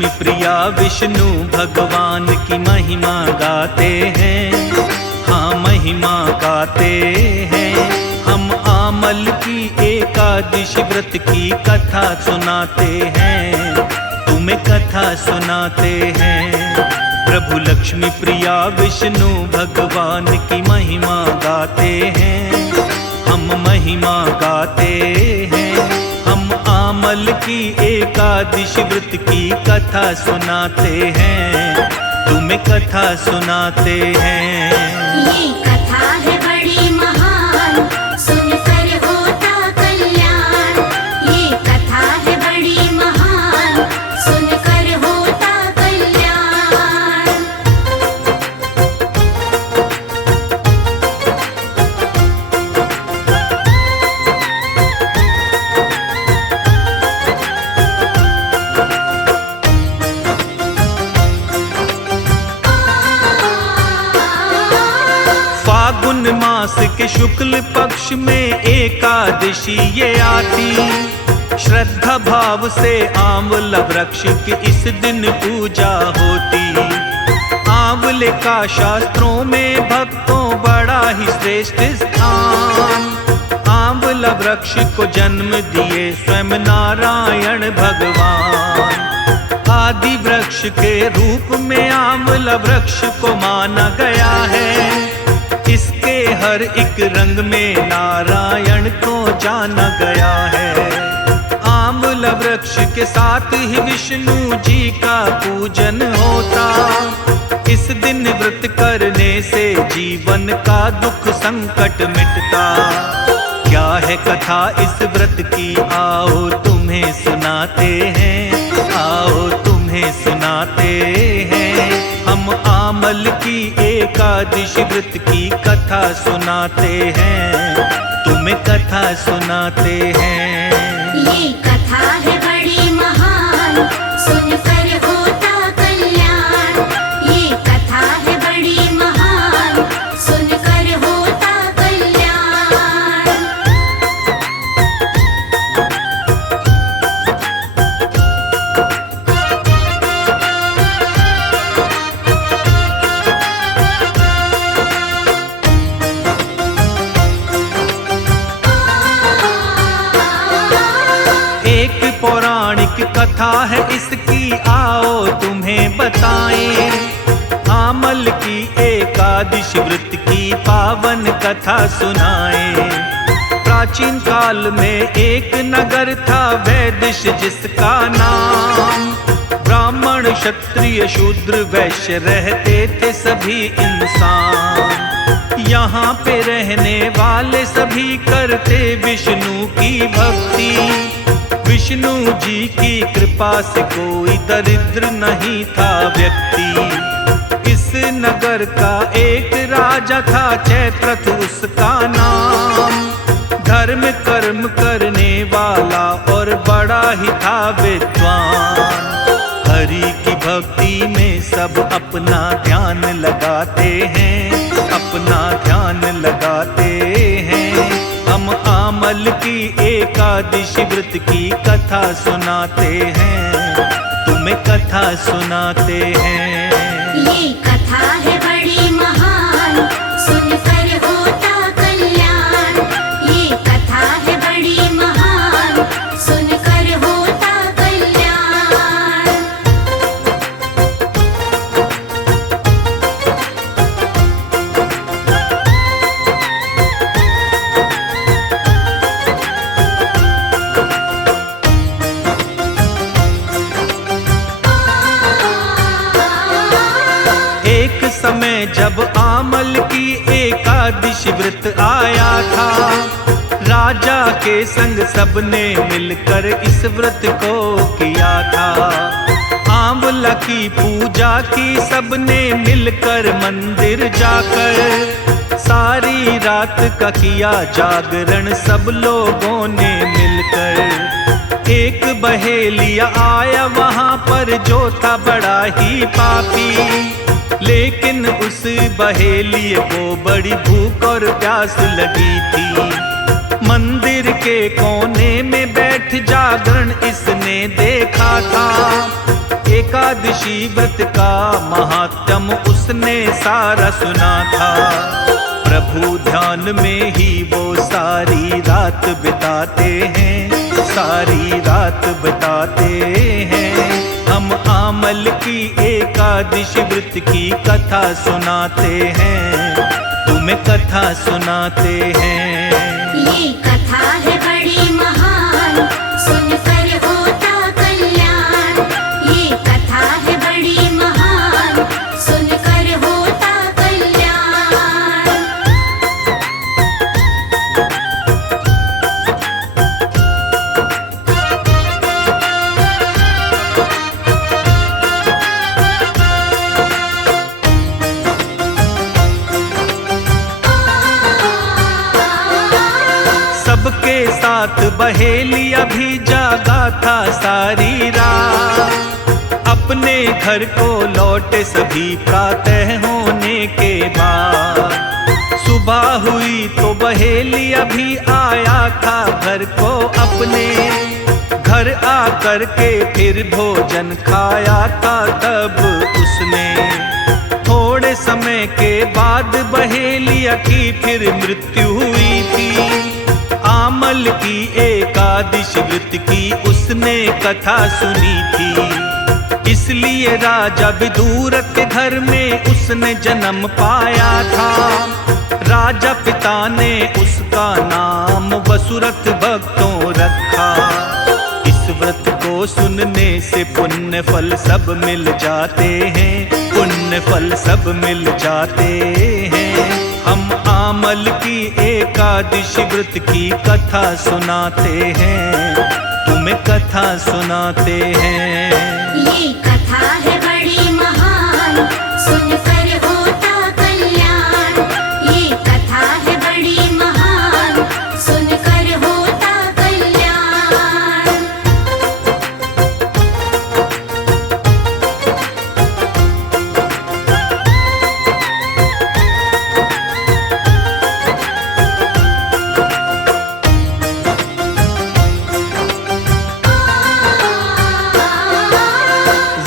लक्ष्मी प्रिया विष्णु भगवान की महिमा गाते हैं, हाँ महिमा गाते हैं। हम आमल की एकादशी व्रत की कथा सुनाते हैं, तुम्हें कथा सुनाते हैं। प्रभु लक्ष्मी प्रिया विष्णु भगवान की महिमा गाते हैं, हम महिमा गाते हैं। हम आमल की एकादशी व्रत की कथा सुनाते हैं, तुम्हें कथा सुनाते हैं। ये कथा है बड़ी महान, सुनकर होता कल्याण। ये कथा है बड़ी महान, सुनकर होता कल्याण। फागुन मास के शुक्ल पक्ष में एकादशी ये आती, श्रद्धा भाव से आंवला वृक्ष की इस दिन पूजा होती। आंवले का शास्त्रों में भक्तों बड़ा ही श्रेष्ठ स्थान। आंवला वृक्ष को जन्म दिए स्वयं नारायण भगवान। आदि वृक्ष के रूप में आंवला वृक्ष को माना गया है। इसके हर एक रंग में नारायण को जाना गया है। आंवला वृक्ष के साथ ही विष्णु जी का पूजन होता। इस दिन व्रत करने से जीवन का दुख संकट मिटता। क्या है कथा इस व्रत की, आओ तुम्हें सुनाते हैं, आओ तुम्हें सुनाते हैं। हम आमल की एकादशी व्रत की कथा सुनाते हैं, तुम्हें कथा सुनाते हैं। ये कथा है बड़ी महान, सुनकर होता कल्याण। ये कथा है बड़ी महान, सुनकर होता कल्याण। एक पौराणिक कथा है इसकी, आओ तुम्हें बताएं। आमल की एकादशी व्रत की पावन कथा सुनाएं। प्राचीन काल में एक नगर था वैदिश जिसका नाम। ब्राह्मण क्षत्रिय शूद्र वैश्य रहते थे सभी इंसान। यहाँ पे रहने वाले सभी करते विष्णु की भक्ति। विष्णु जी की कृपा से कोई दरिद्र नहीं था व्यक्ति। इस नगर का एक राजा था, चैत्रथ उसका नाम। धर्म कर्म करने वाला और बड़ा ही था विद्वान। हरि की भक्ति में सब अपना ध्यान लगाते हैं, अपना ध्यान लगाते हैं। हम आमल की एकादशी व्रत की कथा सुनाते हैं, तुम्हें कथा सुनाते हैं। ये कथा है बड़ी महान, सुनकर होता कल्याण। ये कथा है बड़ी महान, सुनकर होता कल्याण। एक समय जब आमल की एकादशी व्रत आया था, राजा के संग सबने मिलकर इस व्रत को किया था। आंवला की पूजा की सबने मिलकर मंदिर जाकर। सारी रात का किया जागरण सब लोगों ने मिलकर। एक बहेलिया आया वहां पर जो था बड़ा ही पापी। लेकिन उस बहेलिए को बड़ी भूख और प्यास लगी थी। मंदिर के कोने में बैठ जागरण इसने देखा था। एकादशी व्रत का महात्म उसने सारा सुना था। प्रभु ध्यान में ही वो सारी रात बिताते हैं, सारी रात बिताते हैं। हम आमल की एकादशी व्रत की कथा सुनाते हैं, तुम्हें कथा सुनाते हैं। ये कथा है बड़ी महान, सुनकर होता कल्याण। ये कथा है बड़ी महान, सुनकर होता कल्याण। सबके साथ बहेली अभी जागा था सारी रात। अपने घर को लौटे सभी प्रातः होने के बाद। सुबह हुई तो बहेली अभी आया था घर को अपने। घर आकर के फिर भोजन खाया था तब उसने। थोड़े समय के बाद बहेलिया की फिर मृत्यु हुई थी। आमल की एकादशी व्रत की उसने कथा सुनी थी। इसलिए राजा विदुर के घर में उसने जन्म पाया था। राजा पिता ने उसका नाम वसुरथ भक्तों रखा। इस व्रत को सुनने से पुण्य फल सब मिल जाते हैं, पुण्य फल सब मिल जाते हैं। हम आमल की एकादशी व्रत की कथा सुनाते हैं, तुम्हें कथा सुनाते हैं। ये कथा है बड़ी महान, सुनकर होता कल्याण। ये कथा है बड़ी महान, सुनकर होता कल्याण।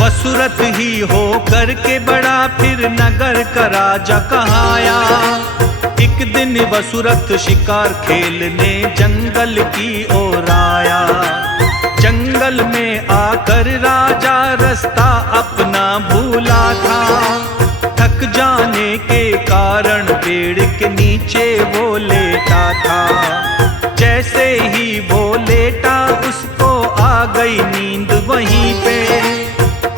वसुरथ ही हो करके बड़ा फिर नगर का राजा कहाया। एक दिन वसुरथ शिकार खेलने जंगल की ओर आया। जंगल में आकर राजा रास्ता अपना भूला था। थक जाने के कारण पेड़ के नीचे वो लेटा था। जैसे ही वो लेटा उसको आ गई नींद वहीं पे।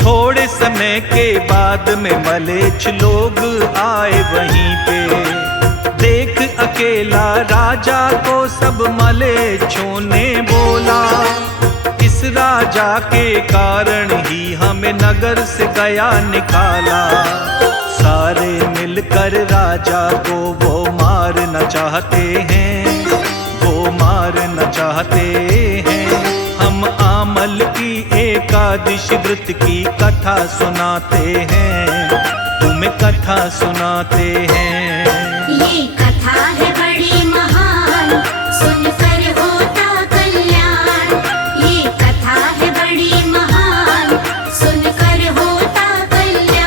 थोड़े समय के बाद में मलेच्छ लोग आए वहीं पे। देख अकेला राजा को सब मलेच्छों ने बोला, इस राजा के कारण ही हमें नगर से गया निकाला। सारे मिलकर राजा को वो मारना चाहते हैं, वो मारना चाहते हैं। हम आमल की एकादशी व्रत की कथा सुनाते हैं, तुम्हें कथा सुनाते हैं। ये कथा है बड़ी महान, सुनकर होता कल्याण। ये कथा है बड़ी महान, सुनकर होता कल्याण।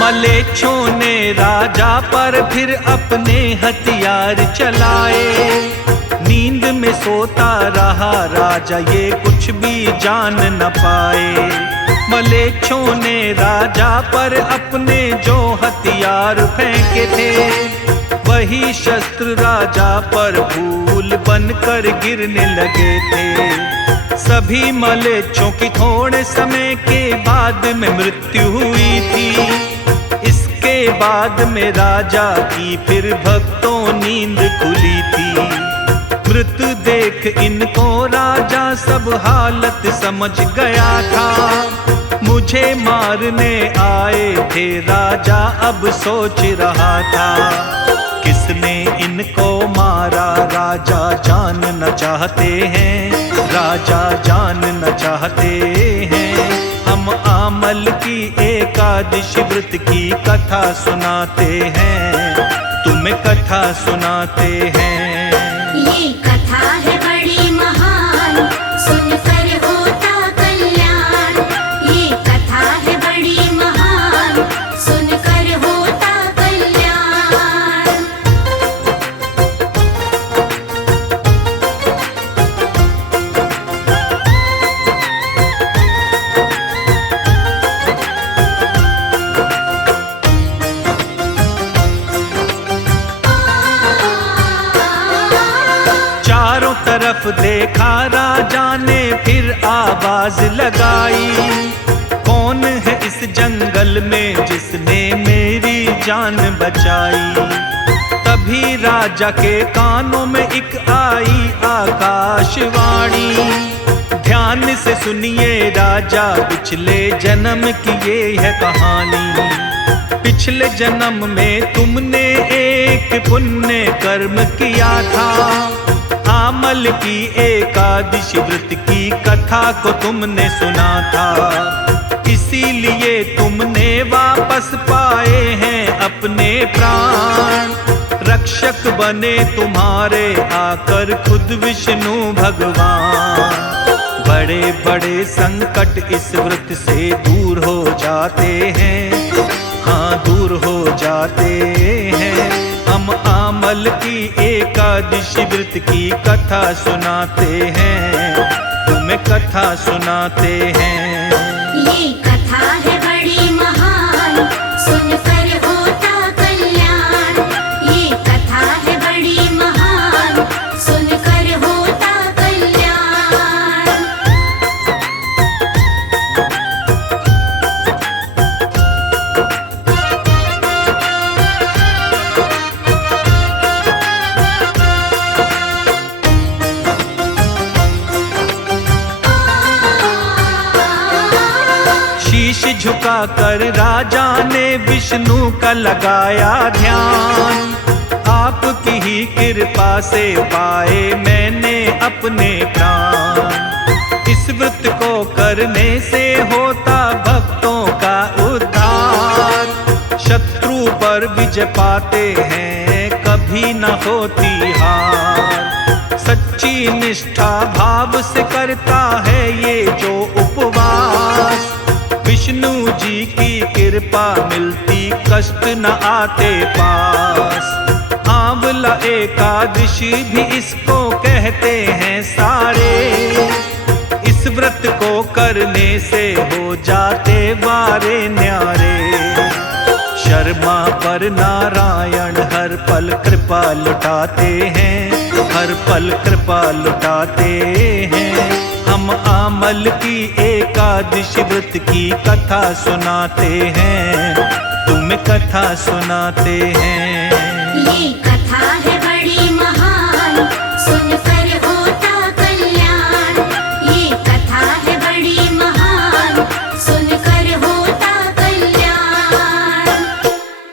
मलेच्छों ने राजा पर फिर अपने हथियार चलाए। नींद में सोता रहा राजा, ये कुछ भी जान न पाए। मलेच्छों ने राजा पर अपने जो हथियार फेंके थे, वही शस्त्र राजा पर फूल बनकर गिरने लगे थे। सभी मलेच्छों की थोड़े समय के बाद में मृत्यु हुई थी। इसके बाद में राजा की फिर भक्तों नींद खुली थी। मृत देख इनको राजा सब हालत समझ गया था। मुझे मारने आए थे राजा अब सोच रहा था। किसने इनको मारा राजा जानना चाहते हैं, राजा एकादशी व्रत की कथा सुनाते हैं, तुम्हें कथा सुनाते हैं। ये कथा है बड़ी महान, सुनकर होता कल्याण। ये कथा है बड़ी महान, सुनकर होता कल्याण। चारों तरफ देखा राजा ने, फिर आवाज लगाई, कौन है इस जंगल में जिसने मेरी जान बचाई। तभी राजा के कानों में एक आई आकाशवाणी, ध्यान से सुनिए राजा, पिछले जन्म की ये है कहानी। पिछले जन्म में तुमने एक पुण्य कर्म किया था, आमल की एकादशी व्रत की कथा को तुमने सुना था। इसीलिए तुमने वापस पाए हैं अपने प्राण, रक्षक बने तुम्हारे आकर खुद विष्णु भगवान। बड़े बड़े संकट इस व्रत से दूर हो जाते हैं, हाँ दूर हो जाते हैं। हम आमल की एकादशी व्रत की कथा सुनाते हैं, तुम्हें कथा सुनाते हैं। ये कथा है बड़ी महान, सुनकर होता कल्याण। ये कथा है बड़ी महान, सुनकर होता कल्याण। शीश झुकाकर राजा ने विष्णु का लगाया ध्यान, आपकी ही कृपा से पाए मैंने अपने प्राण। इस व्रत को करने से होता भक्तों का उद्धार, शत्रु पर विजय पाते हैं, कभी न होती हार। सच्ची निष्ठा भाव से करता है ये जो उपवास, विष्णु जी की कृपा मिलती, कष्ट न आते पास। आंवला एकादशी भी इसको कहते हैं सारे, इस व्रत को करने से हो जाते बारे न्यारे। शर्मा पर नारायण हर पल कृपा लुटाते हैं, हर पल कृपा लुटाते हैं। हम आमल की एकादशी व्रत की कथा सुनाते हैं, तुम्हें कथा सुनाते हैं। ये कथा है